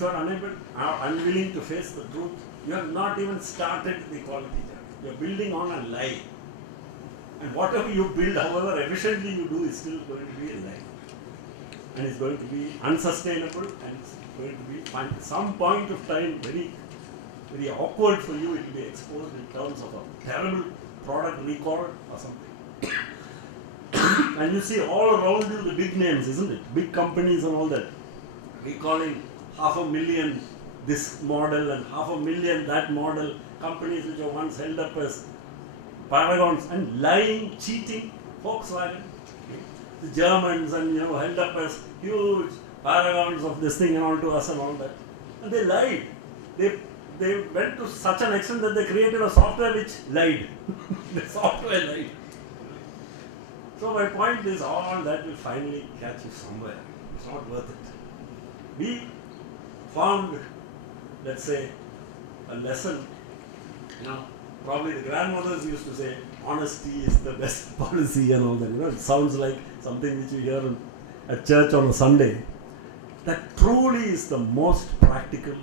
if you are unable, unwilling to face the truth, you have not even started the quality journey. You are building on a lie. And whatever you build, however efficiently you do, is still going to be a lie. And it's going to be unsustainable, and it's going to be, at some point of time, very, very awkward for you. It will be exposed in terms of a terrible product recall or something. And you see all around you the big names, isn't it? Big companies and all that. Recalling 500,000 this model and 500,000 that model. Companies which were once held up as paragons, and lying, cheating. Volkswagen, the Germans, and held up as huge paragons of this thing and all to us and all that. And they lied. They went to such an extent that they created a software which lied. The software lied. So my point is, all that will finally catch you somewhere. It's not worth it. We found, let's say, a lesson. Probably the grandmothers used to say, honesty is the best policy and all that. It sounds like something which you hear at church on a Sunday. That truly is the most practical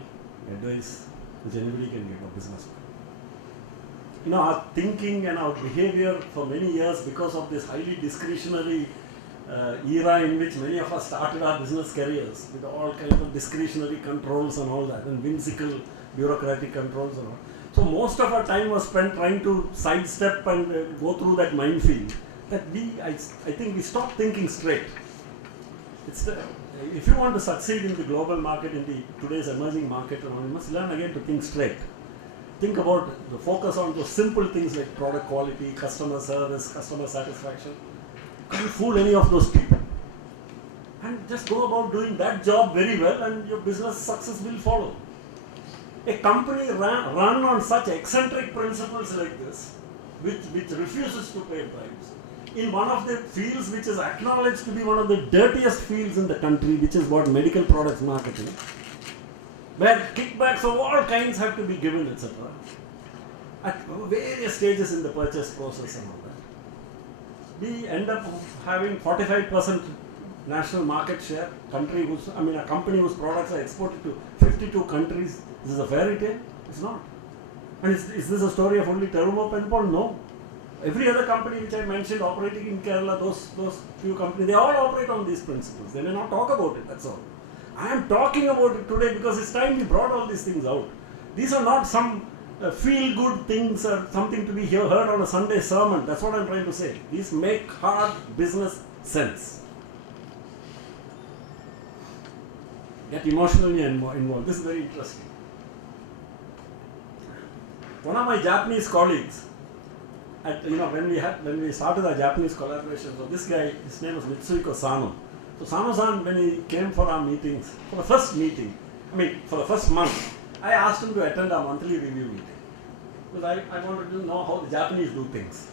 advice which anybody can give a businessman. Our thinking and our behavior for many years, because of this highly discretionary era in which many of us started our business careers with all kinds of discretionary controls and all that, and whimsical bureaucratic controls and all. So most of our time was spent trying to sidestep and go through that minefield. That I think we stopped thinking straight. If you want to succeed in the global market, in today's emerging market, you must learn again to think straight. Think about the focus on those simple things like product quality, customer service, customer satisfaction. Can't fool any of those people. And just go about doing that job very well, and your business success will follow. A company run on such eccentric principles like this, which refuses to pay bribes, in one of the fields which is acknowledged to be one of the dirtiest fields in the country, which is what medical products marketing, where kickbacks of all kinds have to be given, etc. At various stages in the purchase process and all that. We end up having 45% national market share, a company whose products are exported to 52 countries. This is a fairy tale? It's not. And is this a story of only Terumo Penpal? No. Every other company which I mentioned operating in Kerala, those few companies, they all operate on these principles. They may not talk about it, that's all. I am talking about it today because it's time we brought all these things out. These are not some feel-good things or something to be heard on a Sunday sermon. That's what I'm trying to say. These make hard business sense. Get emotionally involved. This is very interesting. One of my Japanese colleagues, when we started our Japanese collaboration, so this guy, his name was Mitsuhiko Sano. So Sano-san, when he came for our meetings, for the first month, I asked him to attend our monthly review meeting. Because I wanted to know how the Japanese do things.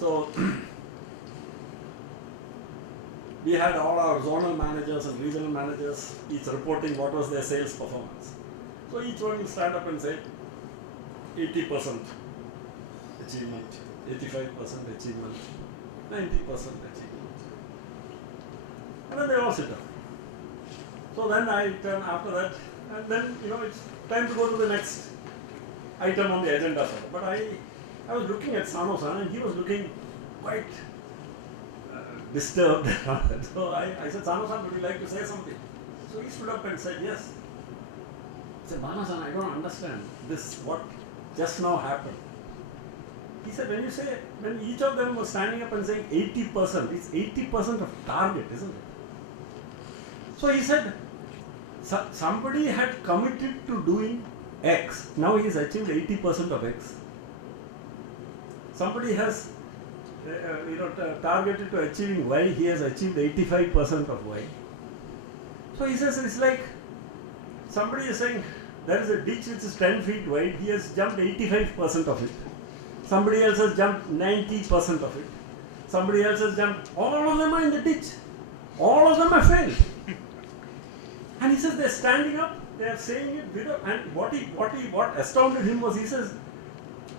So we had all our zonal managers and regional managers, each reporting what was their sales performance. So each one will stand up and say, 80% achievement, 85% achievement, 90% achievement. And then they all sit down. So then I turn after that, and then it's time to go to the next item on the agenda. But I was looking at Sano-san, and he was looking quite disturbed. So I said, Sano-san, would you like to say something? So he stood up and said, yes. I said, Bana-san, I don't understand what just now happened. He said, when each of them was standing up and saying 80%, it's 80% of target, isn't it? So he said, somebody had committed to doing X, now he has achieved 80% of X. Somebody has targeted to achieving Y, he has achieved 85% of Y. So he says, it's like somebody is saying, there is a ditch which is 10 feet wide, he has jumped 85% of it. Somebody else has jumped 90% of it. Somebody else has jumped, all of them are in the ditch. All of them have failed. And he says they're standing up, they are saying it, and what astounded him was, he says,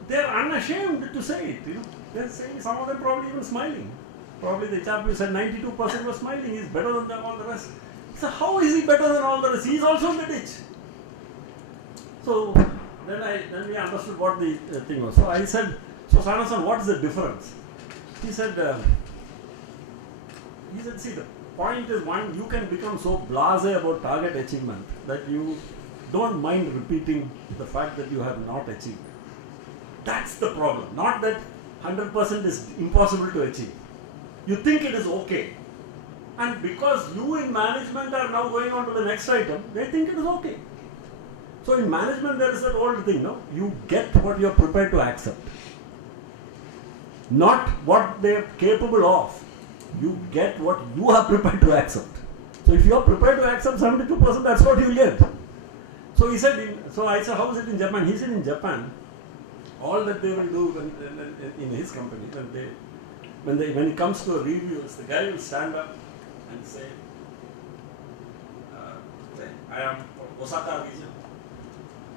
they're unashamed to say it. They're saying, some of them probably even smiling. Probably the chap who said 92% was smiling, he's better than all the rest. He said, how is he better than all the rest? He is also in the ditch. So then we understood what the thing was. So I said, so Sanasan, what is the difference? He said, see, the point is one, you can become so blasé about target achievement that you don't mind repeating the fact that you have not achieved. That's the problem. Not that 100% is impossible to achieve. You think it is okay. And because you in management are now going on to the next item, they think it is okay. So in management there is that old thing, no? You get what you are prepared to accept. Not what they are capable of. You get what you are prepared to accept. So if you are prepared to accept 72%, that's what you get. So he said, so I said, how is it in Japan? He said in Japan, all that they will do in his company, when it comes to a reviews, the guy will stand up and say, I am from Osaka region.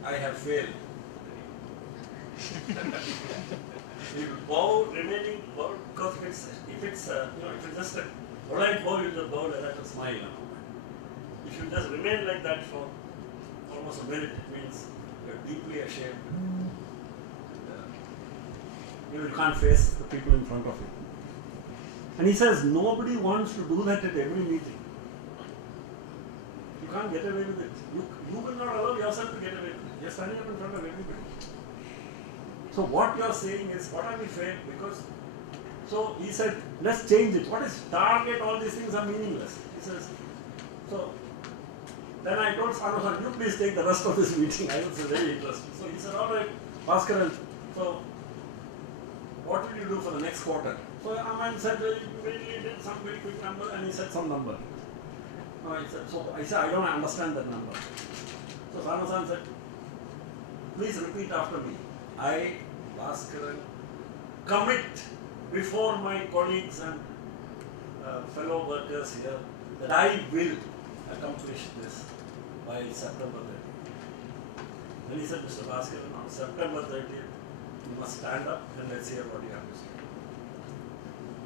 I have failed. He will bow, remaining bow, because if it's just a polite bow, you just bow like that and smile. If you just remain like that for almost a minute, it means you are deeply ashamed. You can't face the people in front of you. And he says, nobody wants to do that at every meeting. You can't get away with it. You will not allow yourself to get away with it. You're standing up in front of everybody. So what you're saying is, what are we failed? Because, so he said, let's change it. What is target? All these things are meaningless. He says, so then I told Sanasan, you please take the rest of this meeting. I was very interested. So he said, all right, Bhaskaran, so what will you do for the next quarter? So Aman said, well, you did some very quick number, and he said some number. I said, I don't understand that number. So Sanasan said, please repeat after me. I, Bhaskaran, commit before my colleagues and fellow workers here that I will accomplish this by September 30th. Then he said, Mr. Bhaskaran, on September 30th, you must stand up and let's hear what you have to say.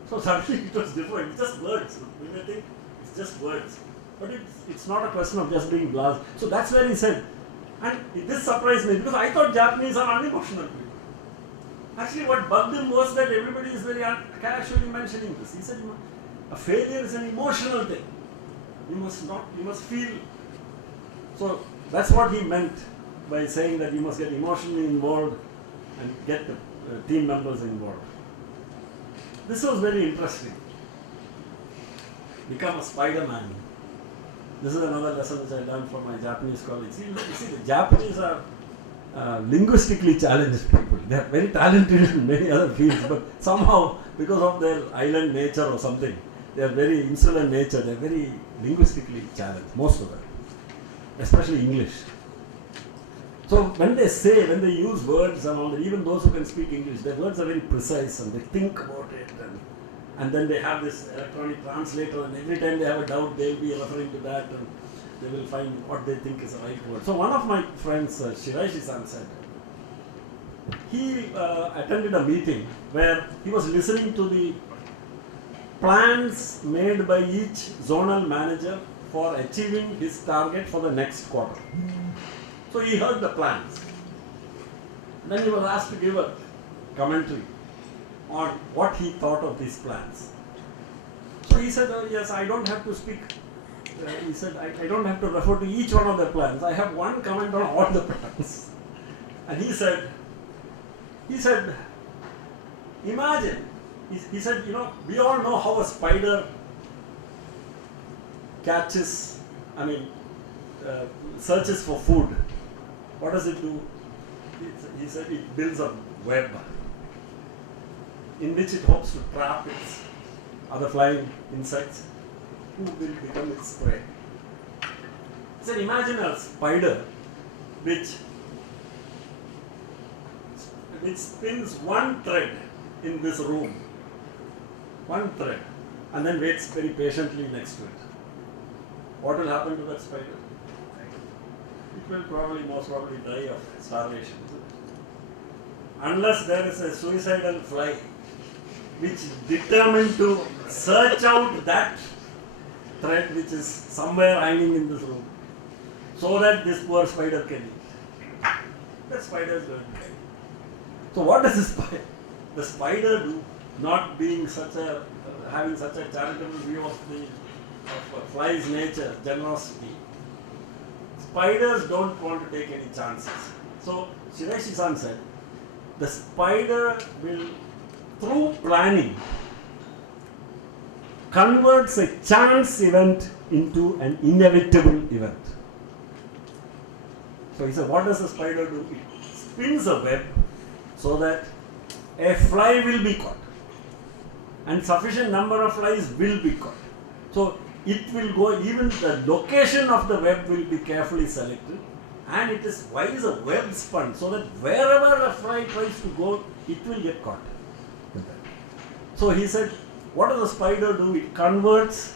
So suddenly it was different. It's just words. You may think it's just words. But it's not a question of just being blasé. So that's where he said, and this surprised me because I thought Japanese are unemotional people. Actually what bugged him was that everybody is very casually mentioning this. He said, a failure is an emotional thing. You must feel. So that's what he meant by saying that you must get emotionally involved and get the team members involved. This was very interesting. Become a Spider-Man. This is another lesson which I learned from my Japanese colleagues. You see, the Japanese are linguistically challenged people. They are very talented in many other fields, but somehow, because of their island nature or something, they are very insular nature. They are very linguistically challenged, most of them, especially English. So when they use words and all that, even those who can speak English, their words are very precise and they think about it, and then they have this electronic translator, and every time they have a doubt, they will be referring to that and they will find what they think is the right word. So one of my friends, Shiraishi-san, said, he attended a meeting where he was listening to the plans made by each zonal manager for achieving his target for the next quarter. So he heard the plans. Then he was asked to give a commentary on what he thought of these plans. So he said, yes, I don't have to speak. He said, I don't have to refer to each one of the plans. I have one comment on all the plans. And he said, imagine, he said, we all know how a spider searches for food. What does it do? He said it builds a web in which it hopes to trap its other flying insects who will become its prey. He said, imagine a spider which spins one thread in this room, one thread, and then waits very patiently next to it. What will happen to that spider? It will most probably die of starvation. Unless there is a suicidal fly which is determined to search out that thread which is somewhere hanging in this room, so that this poor spider can eat. The spider is going to die. So what does the spider do? Not being such a having such a charitable view of a fly's nature, generosity. Spiders don't want to take any chances. So Shiraishi-san said, the spider will, through planning, converts a chance event into an inevitable event. So he said, what does the spider do? It spins a web so that a fly will be caught, and sufficient number of flies will be caught. So it will go, even the location of the web will be carefully selected, and it is, why is a web spun? So that wherever a fly tries to go, it will get caught. So he said, what does the spider do? It converts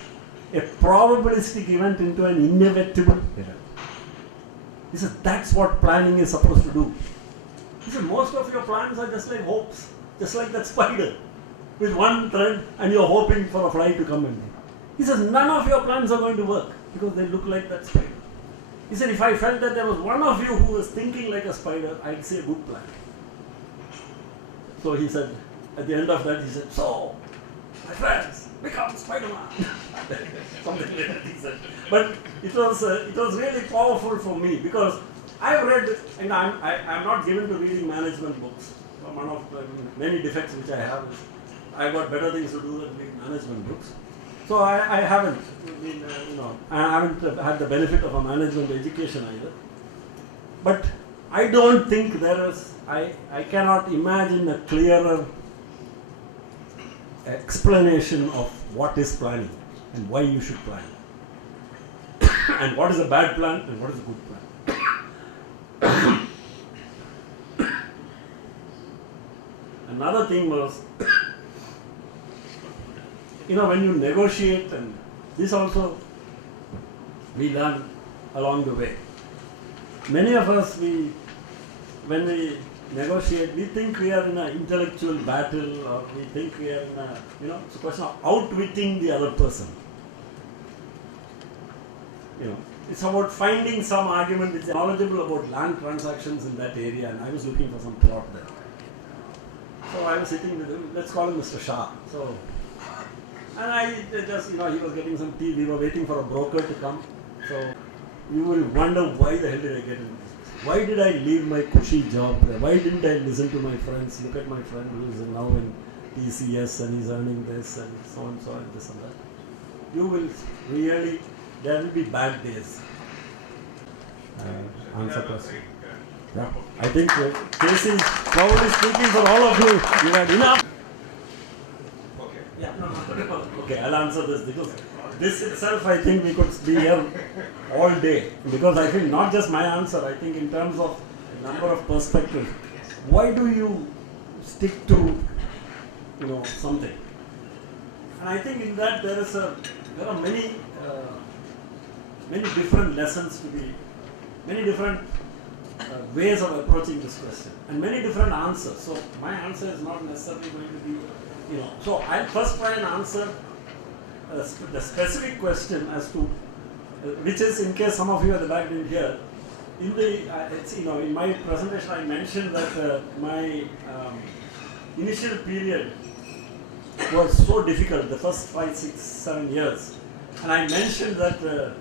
a probabilistic event into an inevitable event. He said, that's what planning is supposed to do. He said, most of your plans are just like hopes, just like that spider with one thread, and you're hoping for a fly to come in. He says, none of your plans are going to work because they look like that spider. He said, if I felt that there was one of you who was thinking like a spider, I'd say good plan. So he said, at the end of that, he said, so, my friends, become Spider-Man. Something like that he said. But it was really powerful for me because I've read, and I'm not given to reading management books. One of the many defects which I have is I've got better things to do than read management books. So I haven't been, I haven't had the benefit of a management education either. But I don't think there is, I cannot imagine a clearer explanation of what is planning and why you should plan. And what is a bad plan and what is a good plan. Another thing was, when you negotiate, and this also we learn along the way. Many of us, when we negotiate, we think we are in an intellectual battle, or we think we are in a, it's a question of outwitting the other person. It's about finding some argument which is knowledgeable about land transactions in that area, and I was looking for some plot there. So I was sitting with him, let's call him Mr. Shah. So, and I just, he was getting some tea, we were waiting for a broker to come. So you will wonder, why the hell did I get into this? Why did I leave my cushy job there? Why didn't I listen to my friends? Look at my friend who is now in TCS and he's earning this and so and this and that. You will really, there will be bad days. Answer question. Yeah. I think Casey is probably speaking for all of you. You had enough. Okay. Yeah, no. Okay, I'll answer this because this itself, I think we could be here all day. Because I think not just my answer, I think in terms of number of perspectives, why do you stick to, something? And I think in that there are many different lessons to be, many different ways of approaching this question, and many different answers. So my answer is not necessarily going to be, So I'll first try and answer the specific question as to, which is, in case some of you at the back didn't hear, in my presentation I mentioned that my initial period was so difficult, the first 5, 6, 7 years, and I mentioned that the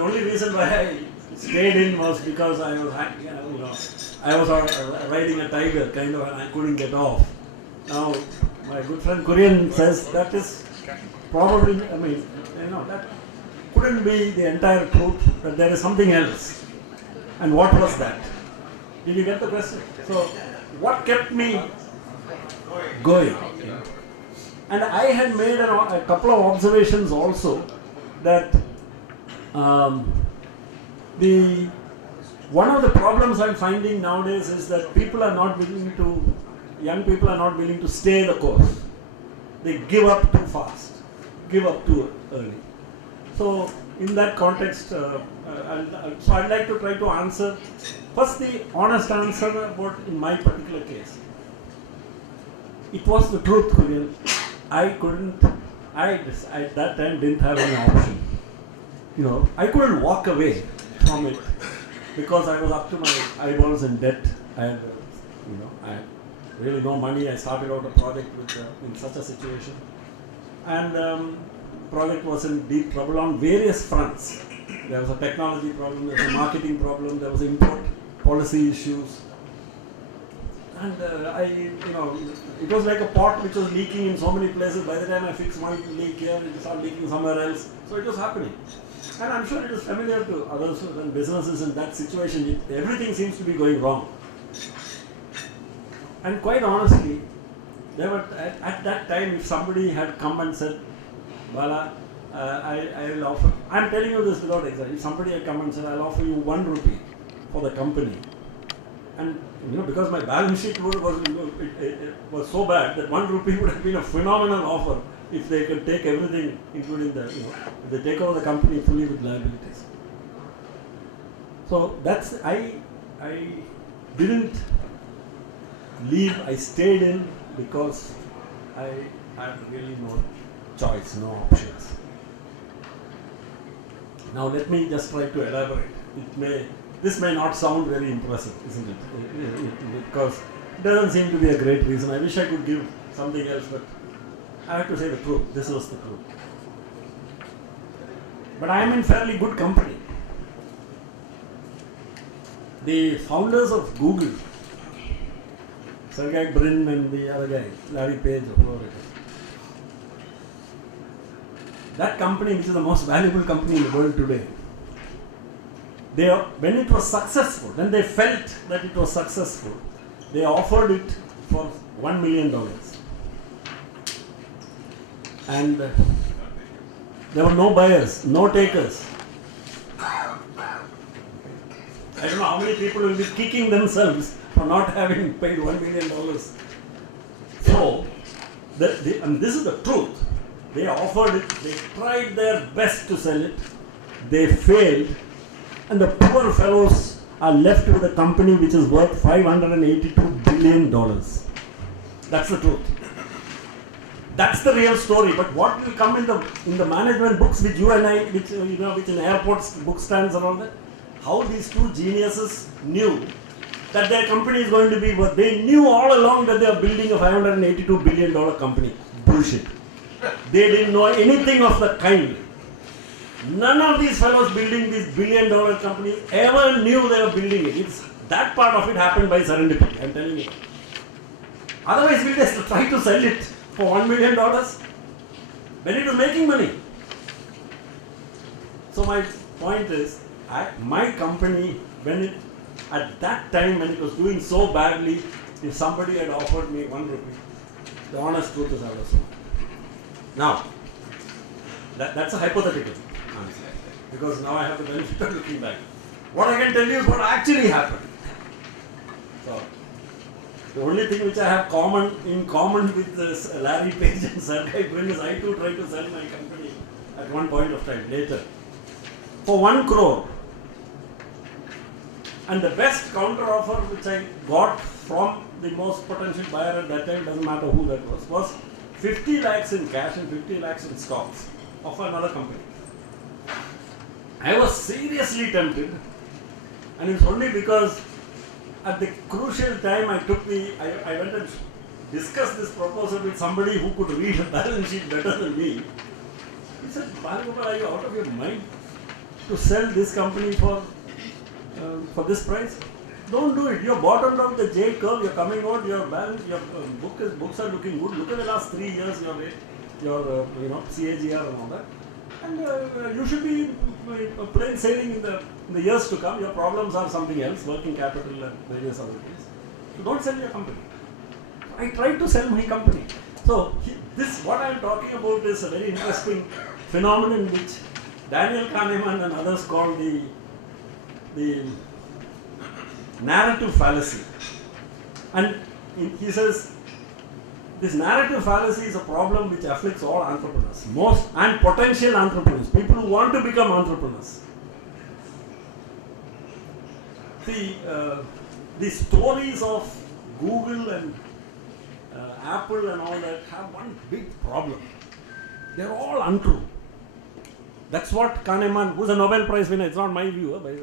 only reason why I stayed in was because I was riding a tiger kind of, and I couldn't get off. Now my good friend Kurian says that is probably, that couldn't be the entire truth, that there is something else. And what was that? Did you get the question? So what kept me going? And I had made a couple of observations also, that one of the problems I'm finding nowadays is that young people are not willing to stay the course. They give up too fast, give up too early. So in that context, I'd like to try to answer, first the honest answer about in my particular case. It was the truth, Kurian. I at that time didn't have any option. I couldn't walk away from it because I was up to my eyeballs in debt. I had, I had really no money. I started out a project in such a situation, and project was in deep trouble on various fronts. There was a technology problem, there was a marketing problem, there was import policy issues, and it was like a pot which was leaking in so many places. By the time I fixed one leak here, it started leaking somewhere else. So it was happening. And I'm sure it is familiar to others and businesses in that situation. Everything seems to be going wrong. And quite honestly, there were, at that time, if somebody had come and said, Bala, I will offer, I'm telling you this without exaggeration, if somebody had come and said, I'll offer you 1 rupee for the company. And because my balance sheet was so bad that 1 rupee would have been a phenomenal offer if they could take everything, including if they take over the company fully with liabilities. So that's, I didn't leave, I stayed in because I had really no choice, no options. Now let me just try to elaborate. This may not sound very impressive, isn't it? Because it doesn't seem to be a great reason. I wish I could give something else, but I have to say the truth. This was the truth. But I am in fairly good company. The founders of Google, Sergey Brin and the other guy, Larry Page, or whoever it is, that company, which is the most valuable company in the world today, when it was successful, when they felt that it was successful, they offered it for $1 million. And there were no buyers, no takers. I don't know how many people will be kicking themselves for not having paid $1 million. So, and this is the truth. They offered it, they tried their best to sell it, they failed, and the poor fellows are left with a company which is worth $582 billion. That's the truth. That's the real story. But what will come in the management books which you and I, which in airports, book stands and all that, how these two geniuses knew that their company is going to be worth. They knew all along that they are building a $582 billion company. Bullshit. They didn't know anything of the kind. None of these fellows building these billion-dollar companies ever knew they were building it. That part of it happened by serendipity, I'm telling you. Otherwise, we'll just try to sell it for $1 million when it was making money. So my point is, my company, at that time when it was doing so badly, if somebody had offered me 1 rupee, the honest truth is I would have sold. Now, that's a hypothetical answer, because now I have the benefit of looking back. What I can tell you is what actually happened. So, the only thing which I have in common with this Larry Page and Sergey Brin is I too tried to sell my company at one point of time later for 1 crore. And the best counter offer which I got from the most potential buyer at that time, doesn't matter who that was 50 lakhs in cash and 50 lakhs in stocks of another company. I was seriously tempted, and it's only because at the crucial time I went and discussed this proposal with somebody who could read a balance sheet better than me. He said, Balagopal, are you out of your mind to sell this company for this price? Don't do it. You're bottomed out the J curve, you're coming out, your books are looking good. Look at the last 3 years, your CAGR and all that. And you should be plain sailing in the years to come. Your problems are something else, working capital and various other things. So don't sell your company. I tried to sell my company. So what I am talking about is a very interesting phenomenon which Daniel Kahneman and others call the narrative fallacy. And he says, this narrative fallacy is a problem which afflicts all entrepreneurs, and potential entrepreneurs, people who want to become entrepreneurs. The stories of Google and Apple and all that have one big problem. They're all untrue. That's what Kahneman, who's a Nobel Prize winner, it's not my view, by the way,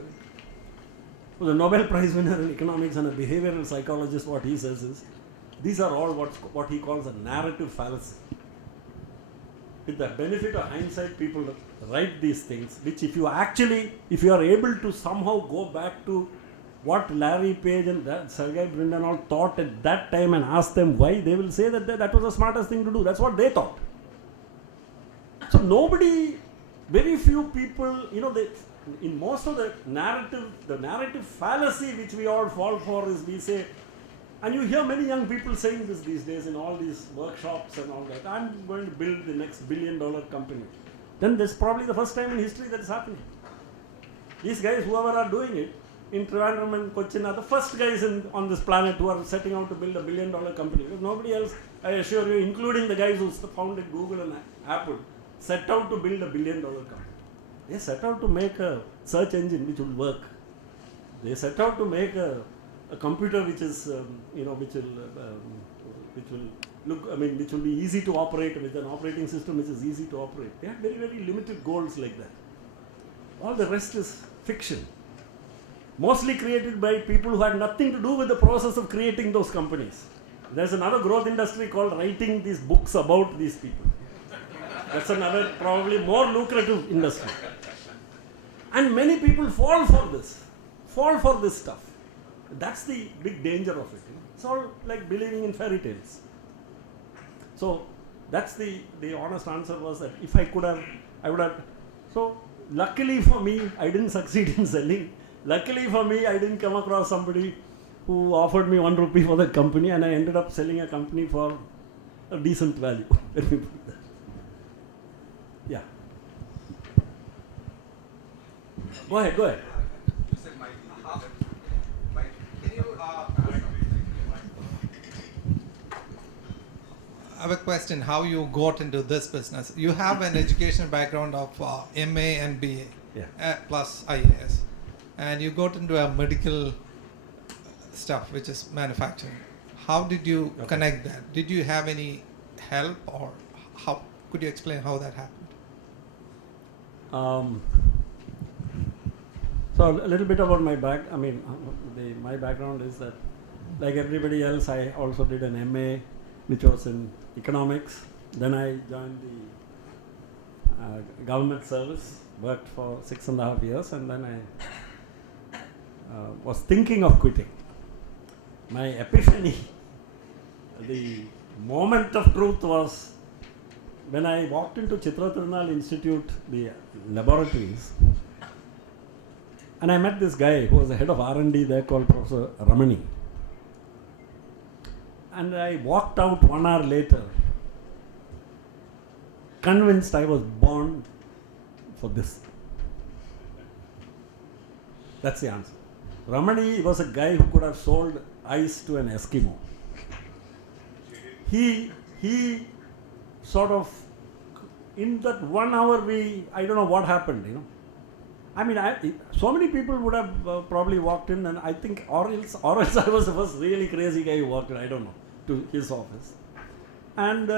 who's a Nobel Prize winner in economics and a behavioral psychologist, what he says is, these are all what he calls a narrative fallacy. With the benefit of hindsight, people write these things, which if you are able to somehow go back to what Larry Page and Sergey Brin and all thought at that time and ask them why, they will say that that was the smartest thing to do. That's what they thought. So very few people, in most of the narrative fallacy which we all fall for is we say, and you hear many young people saying this these days in all these workshops and all that, I'm going to build the next $1 billion company. Then this is probably the first time in history that is happening. These guys, whoever are doing it, in Trivandrum and Cochin are the first guys on this planet who are setting out to build $1 billion company. Because nobody else, I assure you, including the guys who founded Google and Apple, set out to build $1 billion company. They set out to make a search engine which will work. They set out to make a computer which is, which will be easy to operate with an operating system which is easy to operate. They have very, very limited goals like that. All the rest is fiction. Mostly created by people who had nothing to do with the process of creating those companies. There's another growth industry called writing these books about these people. That's another probably more lucrative industry. And many people fall for this stuff. That's the big danger of it. It's all like believing in fairy tales. So that's the honest answer was that if I could have, I would have. So luckily for me, I didn't succeed in selling. Luckily for me, I didn't come across somebody who offered me 1 rupee for the company, and I ended up selling a company for a decent value. Let me put that. Yeah. Go ahead. You said Mike. Can you, I have a question, how you got into this business. You have an education background of MA and BA plus IAS. And you got into a medical stuff, which is manufacturing. How did you connect that? Did you have any help, or how could you explain how that happened? So a little bit about my my background is that, like everybody else, I also did an MA, which was in economics. Then I joined the government service, worked for 6.5 years, and then I was thinking of quitting. My epiphany, the moment of truth was when I walked into Chitra Tirunal Institute, the laboratories, and I met this guy who was the head of R&D there called Professor Ramani. And I walked out 1 hour later, convinced I was born for this. That's the answer. Ramani was a guy who could have sold ice to an Eskimo. He sort of, in that 1 hour I don't know what happened, so many people would have probably walked in, and I think or else I was the first really crazy guy who walked in, I don't know, to his office. And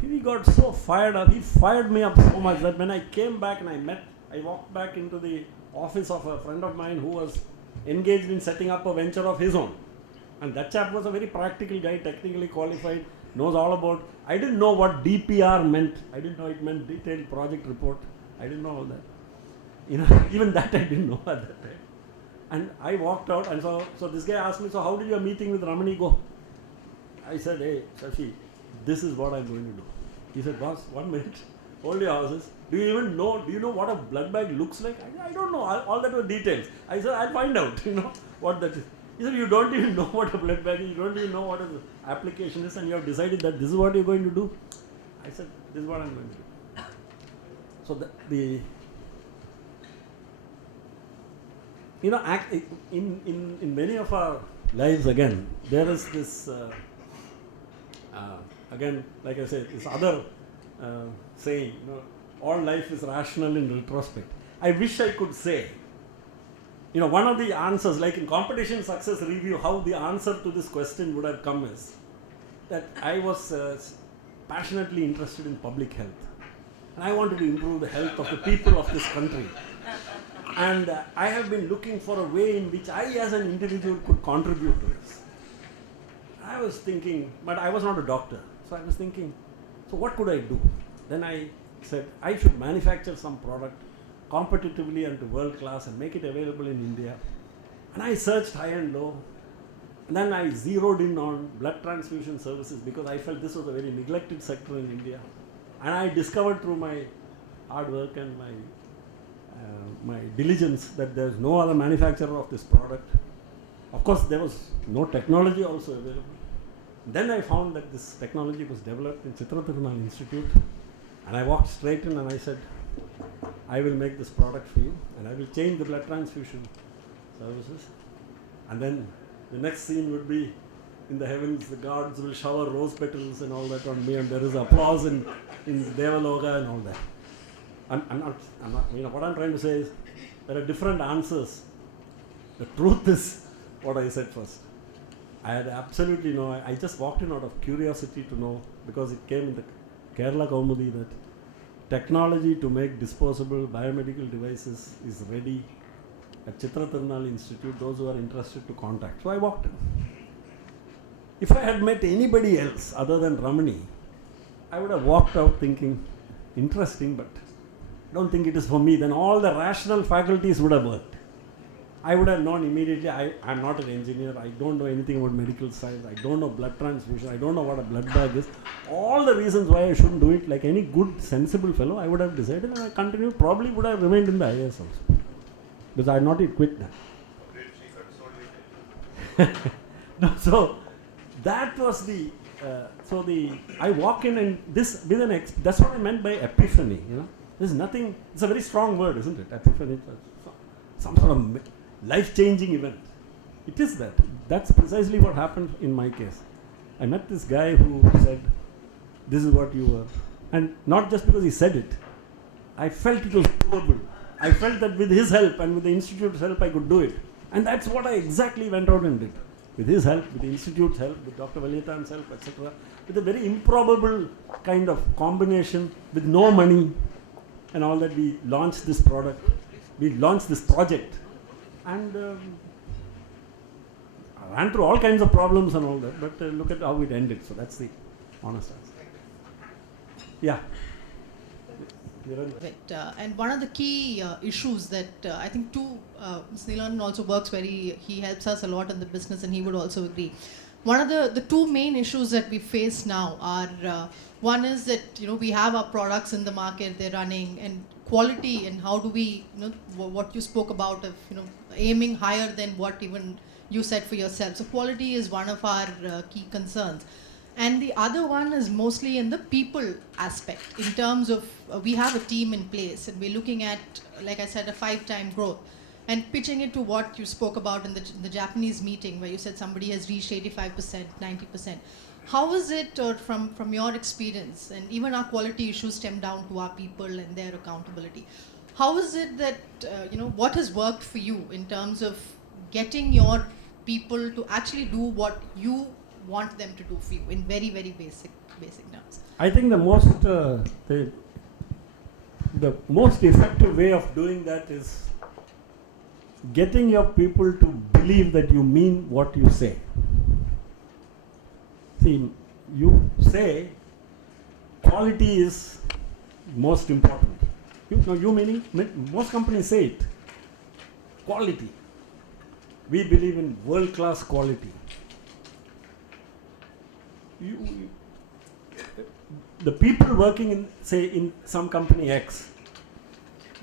he got so fired up, he fired me up so much that when I came back and I walked back into the office of a friend of mine who was engaged in setting up a venture of his own. And that chap was a very practical guy, technically qualified, knows all about. I didn't know what DPR meant. I didn't know it meant detailed project report. I didn't know all that. Even that I didn't know at that time. And I walked out, and so this guy asked me, so how did your meeting with Ramani go? I said, hey, Shashi, this is what I'm going to do. He said, boss, 1 minute, hold your horses. Do you know what a blood bag looks like? I don't know, all that were details. I said, I'll find out, what that is. He said, you don't even know what a blood bag is, you don't even know what an application is, and you have decided that this is what you're going to do? I said, this is what I'm going to do. So in many of our lives, again, there is this, again, like I said, this other saying, all life is rational in retrospect. I wish I could say, one of the answers, like in competition success review, how the answer to this question would have come is that I was passionately interested in public health. And I wanted to improve the health of the people of this country. And I have been looking for a way in which I as an individual could contribute to this. I was thinking, but I was not a doctor. So I was thinking, so what could I do? Then I said, I should manufacture some product competitively and to world class and make it available in India. And I searched high and low. And then I zeroed in on blood transfusion services because I felt this was a very neglected sector in India. And I discovered through my hard work and my diligence that there is no other manufacturer of this product. Of course, there was no technology also available. Then I found that this technology was developed in Chitra Tirunal Institute. And I walked straight in and I said, I will make this product for you and I will change the blood transfusion services. And then the next scene would be in the heavens, the gods will shower rose petals and all that on me, and there is applause in Devaloka and all that. I'm not, what I'm trying to say is there are different answers. The truth is what I said first. I had absolutely I just walked in out of curiosity to know, because it came in the Kerala Kaumudi that technology to make disposable biomedical devices is ready at Chitra Tirunal Institute, those who are interested to contact. So I walked in. If I had met anybody else other than Ramani, I would have walked out thinking, interesting, but I don't think it is for me. Then all the rational faculties would have worked. I would have known immediately, I'm not an engineer, I don't know anything about medical science, I don't know blood transfusion, I don't know what a blood bag is. All the reasons why I shouldn't do it, like any good, sensible fellow, I would have decided and I continued, probably would have remained in the IAS also. Because I had not yet quit that. No, so that was I walk in and this with that's what I meant by epiphany, There's nothing, it's a very strong word, isn't it? Epiphany, some sort of life-changing event. It is that. That's precisely what happened in my case. I met this guy who said, this is what you were. And not just because he said it, I felt it was doable. I felt that with his help and with the Institute's help, I could do it. And that's what I exactly went out and did. With his help, with the Institute's help, with Dr. Valiyatan's help, etc. With a very improbable kind of combination, with no money and all that, we launched this product. We launched this project. And I ran through all kinds of problems and all that, but look at how it ended. So that's the honest answer. Yeah. And one of the key issues that I think Ms. Neelanand also works he helps us a lot in the business, and he would also agree. One of the two main issues that we face now are, one is that, we have our products in the market, they're running, and quality, and how do we, what you spoke about of, aiming higher than what even you said for yourself. So quality is one of our key concerns. And the other one is mostly in the people aspect, in terms of we have a team in place and we're looking at, like I said, a 5-time growth, and pitching it to what you spoke about in the Japanese meeting, where you said somebody has reached 85%, 90%. How is it, or from your experience, and even our quality issues stem down to our people and their accountability, how is it that, what has worked for you in terms of getting your people to actually do what you want them to do for you in very, very basic terms? I think the most effective way of doing that is getting your people to believe that you mean what you say. See, you say quality is most important. You meaning, most companies say it. Quality. We believe in world-class quality. The people working in some company X,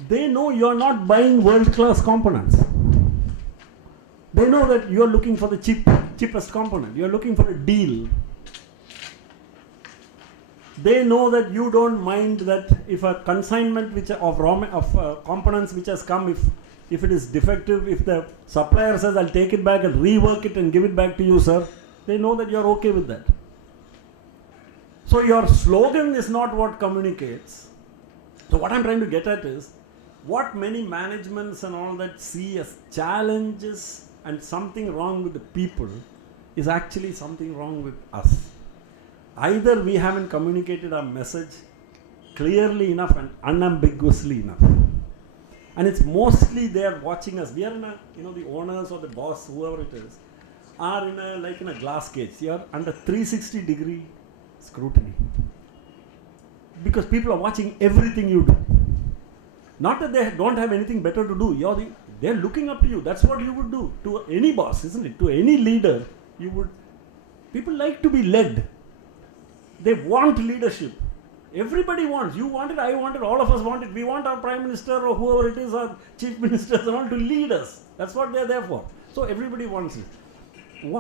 they know you're not buying world-class components. They know that you're looking for the cheapest component. You're looking for a deal. They know that you don't mind that if a consignment of components which has come, if it is defective, if the supplier says, I'll take it back and rework it and give it back to you, sir, they know that you're okay with that. So your slogan is not what communicates. So what I'm trying to get at is, what many managements and all that see as challenges and something wrong with the people is actually something wrong with us. Either we haven't communicated our message clearly enough and unambiguously enough. And it's mostly they are watching us. We are in a, the owners or the boss, whoever it is, are in a glass cage. You are under 360-degree scrutiny. Because people are watching everything you do. Not that they don't have anything better to do. They're looking up to you. That's what you would do to any boss, isn't it? To any leader, people like to be led. They want leadership. Everybody wants. You want it, I want it, all of us want it. We want our prime minister or whoever it is, our chief ministers, and all to lead us. That's what they're there for. So everybody wants it.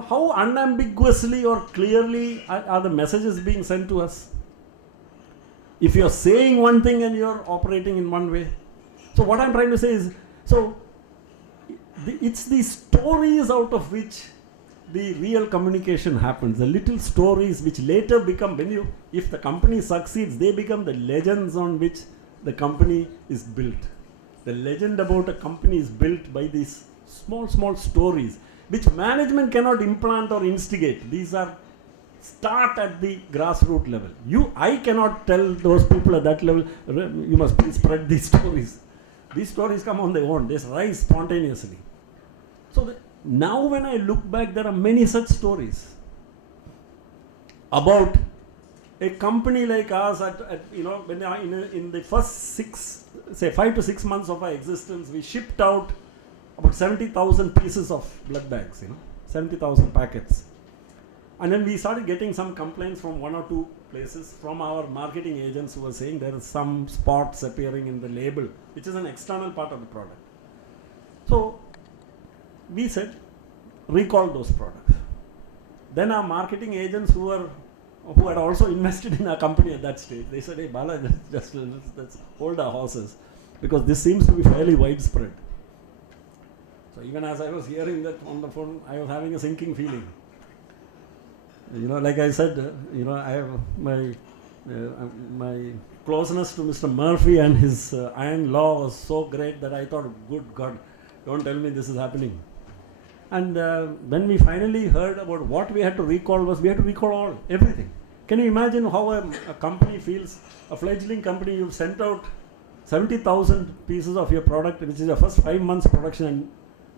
How unambiguously or clearly are the messages being sent to us? If you're saying one thing and you're operating in one way. So what I'm trying to say is, it's the stories out of which the real communication happens. The little stories which later become, if the company succeeds, they become the legends on which the company is built. The legend about a company is built by these small stories, which management cannot implant or instigate. These start at the grassroots level. I cannot tell those people at that level, you must please spread these stories. These stories come on their own. They rise spontaneously. So now when I look back, there are many such stories about a company like ours. When in the first 5 to 6 months of our existence, we shipped out about 70,000 pieces of blood bags, 70,000 packets. And then we started getting some complaints from 1 or 2 places from our marketing agents who were saying there is some spots appearing in the label, which is an external part of the product. So we said, recall those products. Then our marketing agents who had also invested in our company at that stage, they said, hey Bala, let's hold our horses, because this seems to be fairly widespread. So even as I was hearing that on the phone, I was having a sinking feeling. Like I said, I have my closeness to Mr. Murphy and his iron law was so great that I thought, good God, don't tell me this is happening. And when we finally heard about what we had to recall we had to recall everything. Can you imagine how a company feels, a fledgling company, you've sent out 70,000 pieces of your product, which is your first 5 months production, and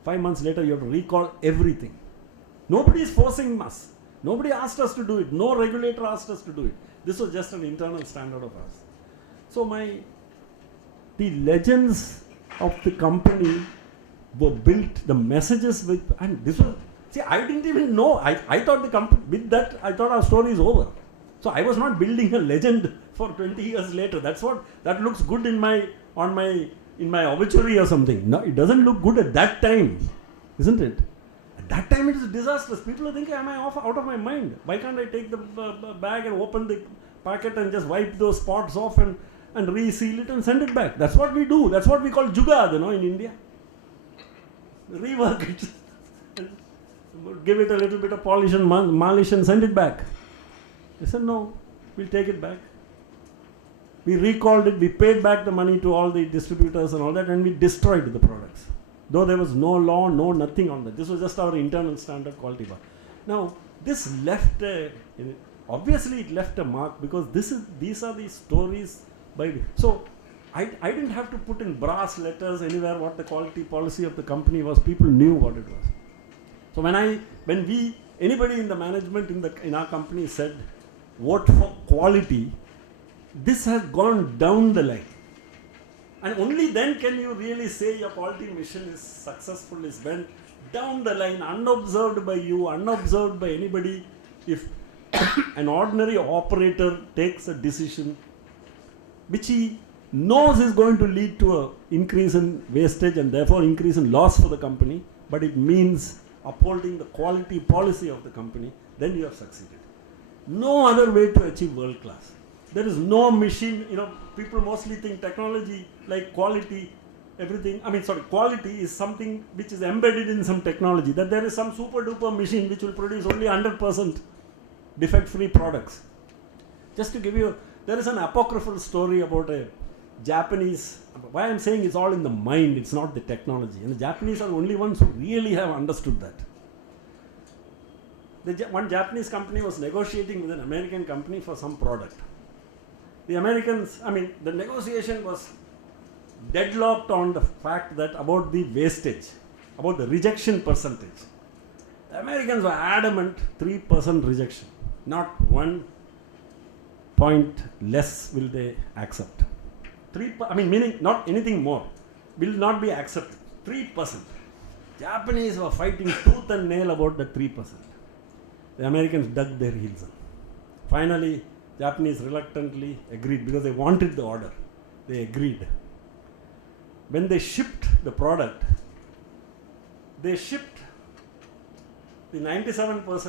5 months later you have to recall everything. Nobody is forcing us. Nobody asked us to do it. No regulator asked us to do it. This was just an internal standard of ours. So the legends of the company were built, the messages with, and this was, I didn't even know. I thought the company, with that, I thought our story is over. So I was not building a legend for 20 years later. That looks good in my obituary or something. No, it doesn't look good at that time, isn't it? That time it is disastrous. People are thinking, am I out of my mind? Why can't I take the bag and open the packet and just wipe those spots off and reseal it and send it back? That's what we do. That's what we call jugad, in India. Rework it. And give it a little bit of polish and malish and send it back. They said, no, we'll take it back. We recalled it, we paid back the money to all the distributors and all that, and we destroyed the products. Though there was no law, no nothing on that. This was just our internal standard quality bar. Now, this left obviously it left a mark, because these are the stories so I didn't have to put in brass letters anywhere what the quality policy of the company was. People knew what it was. So when anybody in the management in our company said, vote for quality, this has gone down the line. And only then can you really say your quality mission is successful, is went down the line, unobserved by you, unobserved by anybody. If an ordinary operator takes a decision which he knows is going to lead to an increase in wastage and therefore increase in loss for the company, but it means upholding the quality policy of the company, then you have succeeded. No other way to achieve world class. There is no machine, people mostly think technology like quality, everything. Quality is something which is embedded in some technology, that there is some super duper machine which will produce only 100% defect free products. Just to give you, there is an apocryphal story about a Japanese, why I'm saying it's all in the mind, it's not the technology. And the Japanese are the only ones who really have understood that. One Japanese company was negotiating with an American company for some product. The Americans, I mean, the negotiation was deadlocked on the fact that about the wastage, about the rejection percentage. The Americans were adamant 3% rejection, not 1 point less will they accept. Meaning not anything more, will not be accepted. 3%. Japanese were fighting tooth and nail about the 3%. The Americans dug their heels in. Finally, Japanese reluctantly agreed because they wanted the order. They agreed. When they shipped the product, they shipped the 97%